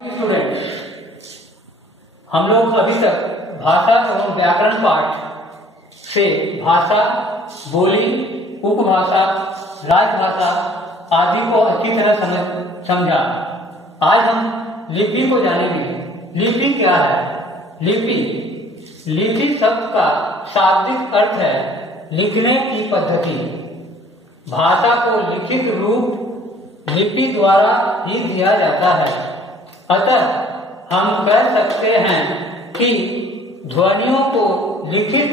Students, हम लोग अभी तक भाषा एवं व्याकरण पाठ से भाषा, बोली, उपभाषा, राजभाषा आदि को अच्छी तरह समझा। आज हम लिपि को जानेंगे। लिपि क्या है? लिपि शब्द का शाब्दिक अर्थ है लिखने की पद्धति। भाषा को लिखित रूप लिपि द्वारा ही दिया जाता है। अतः हम कह सकते हैं कि ध्वनियों को लिखित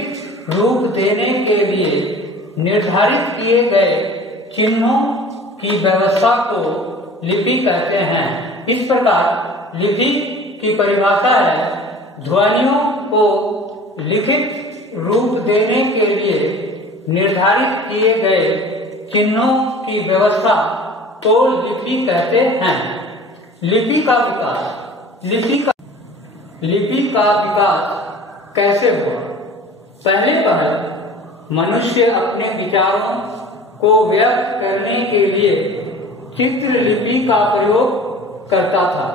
रूप देने के लिए निर्धारित किए गए चिन्हों की व्यवस्था को लिपि कहते हैं। इस प्रकार लिपि की परिभाषा है ध्वनियों को लिखित रूप देने के लिए निर्धारित किए गए चिन्हों की व्यवस्था को लिपि कहते हैं। लिपि का विकास कैसे हुआ? पहले मनुष्य अपने विचारों को व्यक्त करने के लिए चित्रलिपि का प्रयोग करता था,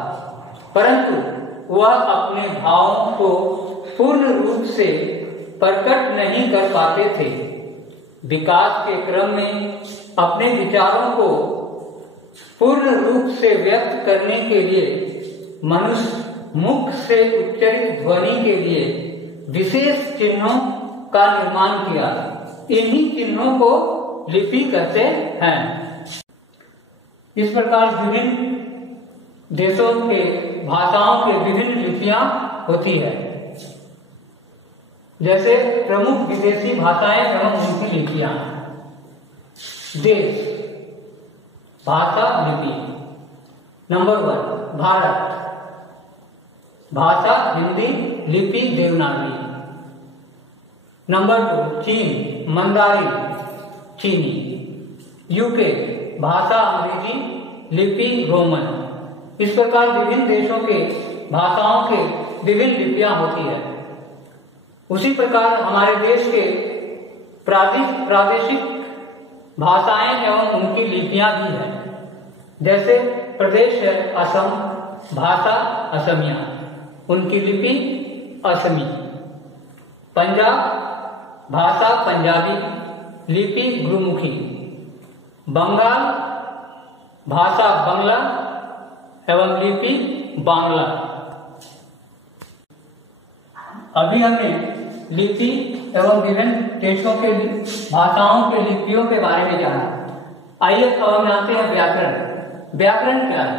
परंतु वह अपने भावों को पूर्ण रूप से प्रकट नहीं कर पाते थे। विकास के क्रम में अपने विचारों को पूर्ण रूप से व्यक्त करने के लिए मनुष्य मुख से उच्चारित ध्वनि के लिए विशेष चिन्हों का निर्माण किया। इन्हीं चिन्हों को लिपि कहते हैं। इस प्रकार विभिन्न देशों के भाषाओं के विभिन्न लिपियां होती है। जैसे प्रमुख विदेशी भाषाएं एवं उनकी लिपियां। देश भाषा लिपि नंबर 1 भारत, भाषा हिंदी, लिपि देवनागरी। नंबर 2 चीन, मंदारिन चीनी। यूके भाषा अंग्रेजी, लिपि रोमन। इस प्रकार विभिन्न देशों के भाषाओं के विभिन्न लिपियां होती है। उसी प्रकार हमारे देश के प्रादेशिक भाषाएं एवं उनकी लिपियां भी हैं। जैसे प्रदेश है असम, भाषा असमिया, उनकी लिपि असमी। पंजाब भाषा पंजाबी, लिपि गुरुमुखी। बंगाल भाषा बंगला एवं लिपि बांग्ला। अभी हमने लिपि एवं विभिन्न देशों के भाषाओं के लिपियों के बारे में जाना। आइए अब हम जानते हैं व्याकरण। व्याकरण क्या है?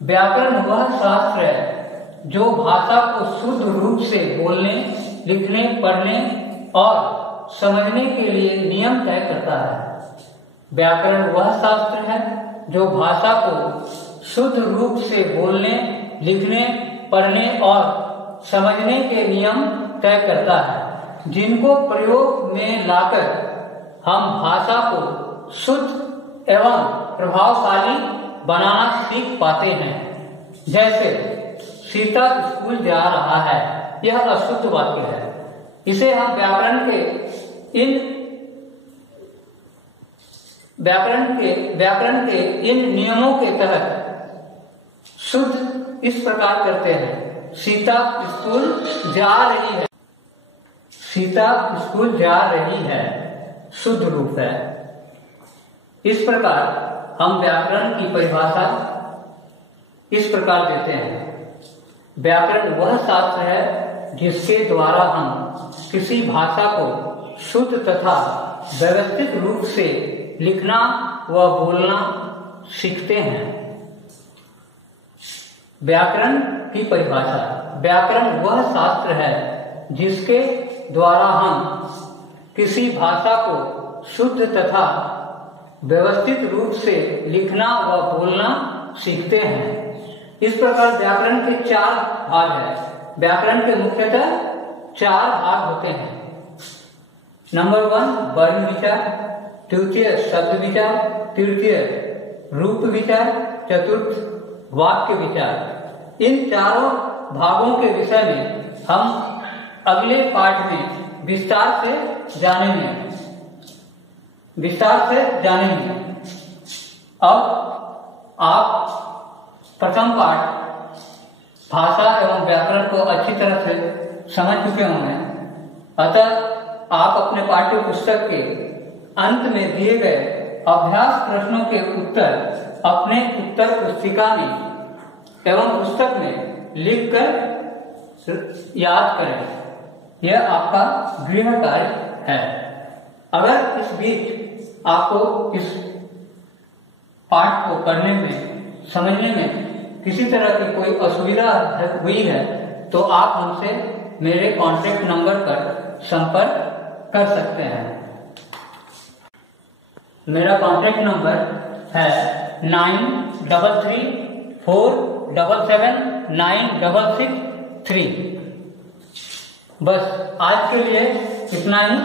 व्याकरण वह शास्त्र है जो भाषा को शुद्ध रूप से बोलने, लिखने, पढ़ने और समझने के लिए नियम तय करता है। व्याकरण वह शास्त्र है जो भाषा को शुद्ध रूप से बोलने, लिखने, पढ़ने और समझने के नियम तय करता है, जिनको प्रयोग में लाकर हम भाषा को शुद्ध एवं प्रभावशाली बनाना सीख पाते हैं। जैसे सीता स्कूल जा रहा है, यह अशुद्ध वाक्य है। इसे हम व्याकरण के इन नियमों के तहत शुद्ध इस प्रकार करते हैं। सीता स्कूल जा रही है। सीता स्कूल जा रही है शुद्ध रूप है। इस प्रकार हम व्याकरण की परिभाषा इस प्रकार देते हैं। व्याकरण वह शास्त्र है जिसके द्वारा हम किसी भाषा को शुद्ध तथा व्यवस्थित रूप से लिखना व बोलना सीखते हैं। व्याकरण की परिभाषा। व्याकरण वह शास्त्र है जिसके द्वारा हम किसी भाषा को शुद्ध तथा व्यवस्थित रूप से लिखना व बोलना सीखते हैं। इस प्रकार व्याकरण के 4 भाग हैं। व्याकरण के मुख्यतः 4 भाग होते हैं। नंबर 1 वर्ण विचार, द्वितीय शब्द विचार, तृतीय रूप विचार, चतुर्थ वाक्य विचार। इन चारों भागों के विषय में हम अगले पाठ में विस्तार से जानेंगे। अब आप प्रथम पाठ भाषा एवं व्याकरण को अच्छी तरह से समझ चुके होंगे। अतः आप अपने पाठ्य पुस्तक के अंत में दिए गए अभ्यास प्रश्नों के उत्तर अपने उत्तर पुस्तिका में एवं पुस्तक में लिखकर याद करें। यह आपका गृह कार्य है। अगर इस बीच आपको इस पाठ को करने में, समझने में किसी तरह की कोई असुविधा हुई है तो आप हमसे मेरे कॉन्टैक्ट नंबर पर संपर्क कर सकते हैं। मेरा कॉन्टैक्ट नंबर है 9334779663। बस आज के लिए इतना ही।